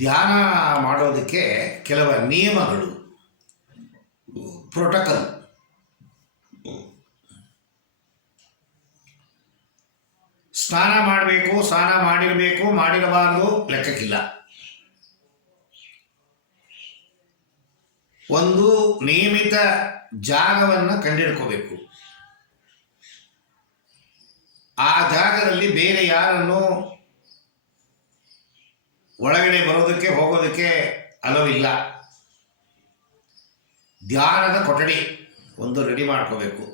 ಧ್ಯಾನ ಮಾಡೋದಕ್ಕೆ ಕೆಲವು ನಿಯಮಗಳು, ಪ್ರೋಟೋಕಾಲ್. ಸ್ನಾನ ಮಾಡಬೇಕು, ಸ್ನಾನ ಮಾಡಿರಬೇಕು, ಮಾಡಿರಬಾರ್ದು ಲೆಕ್ಕಕ್ಕಿಲ್ಲ. ಒಂದು ನಿಯಮಿತ ಜಾಗವನ್ನು ಕಂಡುಹಿಡ್ಕೋಬೇಕು. ಆ ಜಾಗದಲ್ಲಿ ಬೇರೆ ಯಾರನ್ನು ಒಳಗಡೆ ಬರೋದಕ್ಕೆ ಹೋಗೋದಕ್ಕೆ ಅಲವಿಲ್ಲ. ಧ್ಯಾನದ ಕೊಠಡಿ ಒಂದು ರೆಡಿ ಮಾಡ್ಕೋಬೇಕು.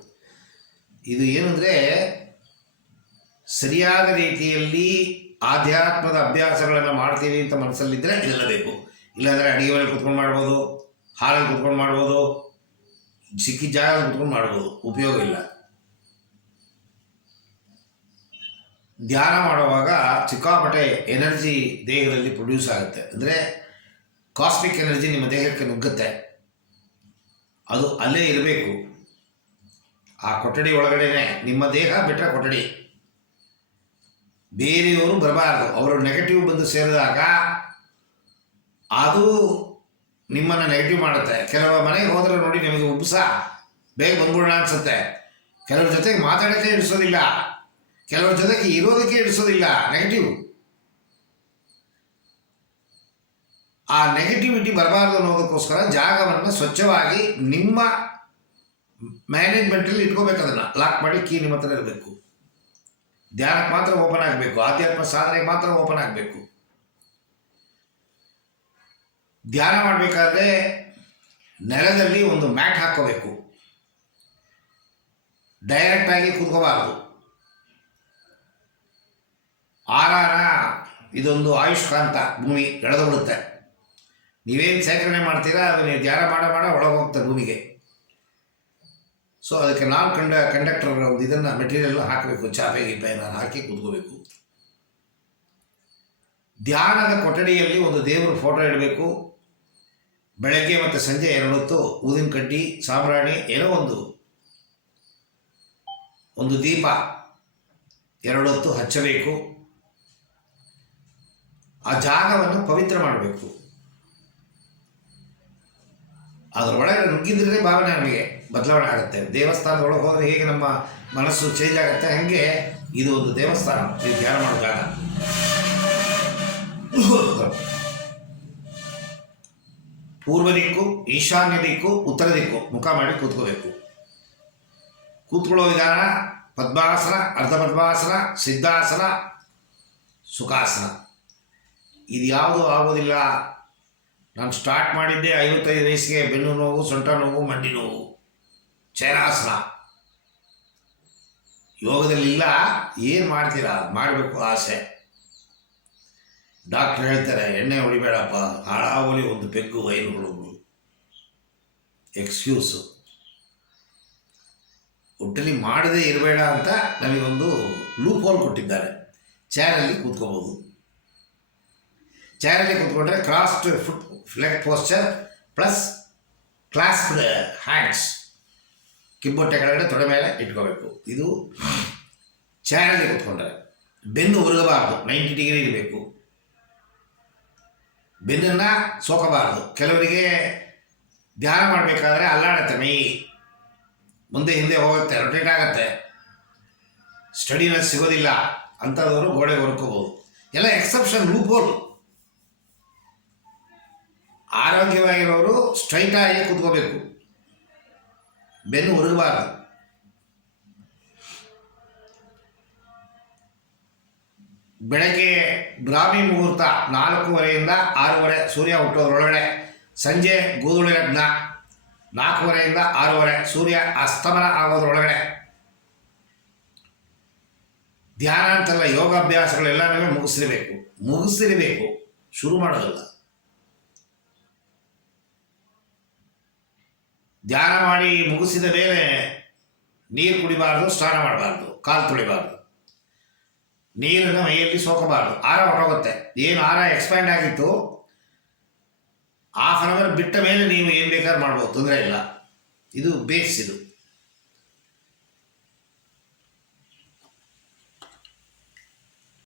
ಇದು ಏನಂದರೆ, ಸರಿಯಾದ ರೀತಿಯಲ್ಲಿ ಆಧ್ಯಾತ್ಮದ ಅಭ್ಯಾಸಗಳನ್ನು ಮಾಡ್ತೀವಿ ಅಂತ ಮನಸ್ಸಲ್ಲಿದ್ದರೆ ಇದೆಲ್ಲ ಬೇಕು. ಇಲ್ಲಾಂದರೆ ಅಡುಗೆ ಮನೆ ಕುತ್ಕೊಂಡು ಮಾಡ್ಬೋದು, ಹಾಲಲ್ಲಿ ಕುತ್ಕೊಂಡು ಮಾಡ್ಬೋದು, ಸಿಕ್ಕಿದ ಜಾಗದಲ್ಲಿ ಕುತ್ಕೊಂಡು ಮಾಡ್ಬೋದು, ಉಪಯೋಗ ಇಲ್ಲ. ಧ್ಯಾನ ಮಾಡುವಾಗ ಸಿಕ್ಕಾಪಟ್ಟೆ ಎನರ್ಜಿ ದೇಹದಲ್ಲಿ ಪ್ರೊಡ್ಯೂಸ್ ಆಗುತ್ತೆ. ಅಂದರೆ ಕಾಸ್ಮಿಕ್ ಎನರ್ಜಿ ನಿಮ್ಮ ದೇಹಕ್ಕೆ ನುಗ್ಗುತ್ತೆ. ಅದು ಅಲ್ಲೇ ಇರಬೇಕು. ಆ ಕೊಠಡಿ ಒಳಗಡೆನೆ ನಿಮ್ಮ ದೇಹ ಬಿಟ್ಟರೆ ಕೊಠಡಿ, ಬೇರೆಯವರು ಬರಬಾರ್ದು. ಅವರು ನೆಗೆಟಿವ್ ಬಂದು ಸೇರಿದಾಗ ಅದು ನಿಮ್ಮನ್ನು ನೆಗೆಟಿವ್ ಮಾಡುತ್ತೆ. ಕೆಲವು ಮನೆಗೆ ಹೋದರೆ ನೋಡಿ, ನಿಮಗೆ ಉಬ್ಸ ಬೇಗ ಬಂದ್ಬಿಡೋಣ ಅನಿಸುತ್ತೆ. ಕೆಲವ್ರ ಜೊತೆಗೆ ಮಾತಾಡೋಕ್ಕೆ ಇಡಿಸೋದಿಲ್ಲ, ಕೆಲವ್ರ ಜೊತೆಗೆ ಇರೋದಕ್ಕೆ ಇಡಿಸೋದಿಲ್ಲ. ನೆಗೆಟಿವ್, ಆ ನೆಗೆಟಿವಿಟಿ ಬರಬಾರ್ದು ಅನ್ನೋದಕ್ಕೋಸ್ಕರ ಜಾಗವನ್ನು ಸ್ವಚ್ಛವಾಗಿ ನಿಮ್ಮ ಮ್ಯಾನೇಜ್ಮೆಂಟಲ್ಲಿ ಇಟ್ಕೋಬೇಕು. ಅದನ್ನು ಲಾಕ್ ಮಾಡಿ ಕೀ ನಿಮ್ಮ ಹತ್ರ ಇರಬೇಕು. ಧ್ಯಾನಕ್ಕೆ ಮಾತ್ರ ಓಪನ್ ಆಗಬೇಕು, ಆಧ್ಯಾತ್ಮ ಸಾಧನೆಗೆ ಮಾತ್ರ ಓಪನ್ ಆಗಬೇಕು. ಧ್ಯಾನ ಮಾಡಬೇಕಾದ್ರೆ ನೆಲದಲ್ಲಿ ಒಂದು ಮ್ಯಾಟ್ ಹಾಕೋಬೇಕು. ಡೈರೆಕ್ಟಾಗಿ ಕೂತ್ಕೋಬಾರ್ದು. ಆರಾನ ಇದೊಂದು ಆಯುಷ್ಕಾಂತ ಭೂಮಿ ಎಳೆದು ಬಿಡುತ್ತೆ. ನೀವೇನು ಸೇಕರಣೆ ಮಾಡ್ತೀರಾ ಅದನ್ನು ಧ್ಯಾನ ಮಾಡ ಒಳಗೆ ಹೋಗ್ತಾರೆ ಭೂಮಿಗೆ. ಸೊ ಅದಕ್ಕೆ ಕಂಡಕ್ಟರ್ ಒಂದು ಇದನ್ನು ಮೆಟೀರಿಯಲ್ ಹಾಕಬೇಕು. ಚಾಪೆ ಗೀಪೆ ನಾನು ಹಾಕಿ ಕೂತ್ಕೋಬೇಕು. ಧ್ಯಾನದ ಕೊಠಡಿಯಲ್ಲಿ ಒಂದು ದೇವರ ಫೋಟೋ ಇಡಬೇಕು. ಬೆಳಗ್ಗೆ ಮತ್ತು ಸಂಜೆ 2 ಹೊತ್ತು ಊದಿನ ಕಡ್ಡಿ, ಸಾಂಬ್ರಾಣಿ, ಏನೋ ಒಂದು ದೀಪ 2 ಹೊತ್ತು ಹಚ್ಚಬೇಕು. ಆ ಜಾಗವನ್ನು ಪವಿತ್ರ ಮಾಡಬೇಕು. ಅದರೊಳಗೆ ನುಗ್ಗಿದ್ರೆ ಭಾವನೆ ನಮಗೆ ಬದಲಾವಣೆ ಆಗುತ್ತೆ. ದೇವಸ್ಥಾನದೊಳಗೆ ಹೋದರೆ ಹೇಗೆ ನಮ್ಮ ಮನಸ್ಸು ಚೇಂಜ್ ಆಗುತ್ತೆ, ಹಾಗೆ ಇದು ಒಂದು ದೇವಸ್ಥಾನ. ಇದು ಧ್ಯಾನ ಮಾಡೋ ಜಾಗ. ಪೂರ್ವ ದಿಕ್ಕು, ಈಶಾನ್ಯ ದಿಕ್ಕು, ಉತ್ತರ ದಿಕ್ಕು ಮುಖ ಮಾಡಿ ಕೂತ್ಕೋಬೇಕು. ಕೂತ್ಕೊಳ್ಳೋ ವಿಧಾನ ಪದ್ಮಾಸನ, ಅರ್ಧ ಪದ್ಮಾಸನ, ಸಿದ್ಧಾಸನ, ಸುಖಾಸನ. ಇದು ಯಾವುದೂ ಆಗೋದಿಲ್ಲ. ನಾನು ಸ್ಟಾರ್ಟ್ ಮಾಡಿದ್ದೆ 55 ವಯಸ್ಸಿಗೆ. ಬೆನ್ನು ನೋವು, ಸೊಂಟ ನೋವು, ಮಂಡಿ ನೋವು. ಚೈನಾಸನ ಯೋಗದಲ್ಲಿಲ್ಲ. ಏನು ಮಾಡ್ತೀರಾ, ಮಾಡಬೇಕು ಆಸೆ. ಡಾಕ್ಟ್ರ್ ಹೇಳ್ತಾರೆ, ಎಣ್ಣೆ ಹೊಡಿಬೇಡಪ್ಪ, ಹಾಳಾವಲಿ ಒಂದು ಪೆಗ್ಗು ವೈನ್ಗಳು. ಎಕ್ಸ್ಕ್ಯೂಸು. ಒಟ್ಟಲ್ಲಿ ಮಾಡದೇ ಇರಬೇಡ ಅಂತ ನಮಗೊಂದು ಲೂಪ್ ಹೋಲ್ ಕೊಟ್ಟಿದ್ದಾರೆ. ಚೇರಲ್ಲಿ ಕೂತ್ಕೋಬೋದು. ಚೇರಲ್ಲಿ ಕೂತ್ಕೊಂಡ್ರೆ crossed foot leg posture plus clasped hands, ಕಿಬ್ಬೊಟ್ಟೆ ಕೆಳಗಡೆ ತೊಡೆ ಮೇಲೆ ಇಟ್ಕೋಬೇಕು. ಇದು ಚೇರಲ್ಲಿ ಕೂತ್ಕೊಂಡ್ರೆ. ಬೆನ್ನು ಉರುಗಬಾರ್ದು, 90 ಡಿಗ್ರಿ ಇರಬೇಕು. ಬೆನ್ನನ್ನು ಸೋಕಬಾರ್ದು. ಕೆಲವರಿಗೆ ಧ್ಯಾನ ಮಾಡಬೇಕಾದ್ರೆ ಅಲ್ಲಾಡುತ್ತೆ ಮೈ, ಮುಂದೆ ಹಿಂದೆ ಹೋಗುತ್ತೆ, ರೊಟೇಟ್ ಆಗುತ್ತೆ, ಸ್ಟಡಿನೆಸ್ ಸಿಗೋದಿಲ್ಲ. ಅಂಥದವರು ಗೋಡೆ ಹೊರ್ಕೋಬೋದು. ಎಲ್ಲ ಎಕ್ಸೆಪ್ಷನ್, ಲೂಪ್ ಹೋಲ್. ಆರೋಗ್ಯವಾಗಿರೋರು ಸ್ಟ್ರೈಟಾಗಿ ಕೂತ್ಕೋಬೇಕು, ಬೆನ್ನು ಉರುಗಬಾರ್ದು. ಬೆಳಗ್ಗೆ ಬ್ರಾಹ್ಮಿ ಮುಹೂರ್ತ 4:30ಯಿಂದ 6:30 ಸೂರ್ಯ ಹುಟ್ಟೋದ್ರೊಳಗಡೆ. ಸಂಜೆ ಗೋಧೂಳಿ ಲಗ್ನ 4:30ಯಿಂದ 6:30 ಸೂರ್ಯ ಅಸ್ತಮನ ಆಗೋದ್ರೊಳಗಡೆ. ಧ್ಯಾನ ಅಂತಲ್ಲ, ಯೋಗಾಭ್ಯಾಸಗಳೆಲ್ಲನೂ ಮುಗಿಸಿರಬೇಕು. ಶುರು ಮಾಡೋದಲ್ಲ. ಧ್ಯಾನ ಮಾಡಿ ಮುಗಿಸಿದ ಮೇಲೆ ನೀರು ಕುಡಿಬಾರ್ದು, ಸ್ನಾನ ಮಾಡಬಾರ್ದು, ಕಾಲು ತೊಳಿಬಾರ್ದು, ನೀರನ್ನು ಮೈಯಲ್ಲಿ ಸೋಕಬಾರ್ದು. ಆರ ಹೊರಟೋಗುತ್ತೆ. ಏನು ಆರ ಎಕ್ಸ್ಪ್ಯಾಂಡ್ ಆಗಿತ್ತು, ½ ಅವರ್ ಬಿಟ್ಟ ಮೇಲೆ ನೀವು ಏನು ಬೇಕಾದ್ರೂ ಮಾಡ್ಬೋದು, ತೊಂದರೆ ಇಲ್ಲ. ಇದು ಬೇಸ್. ಇದು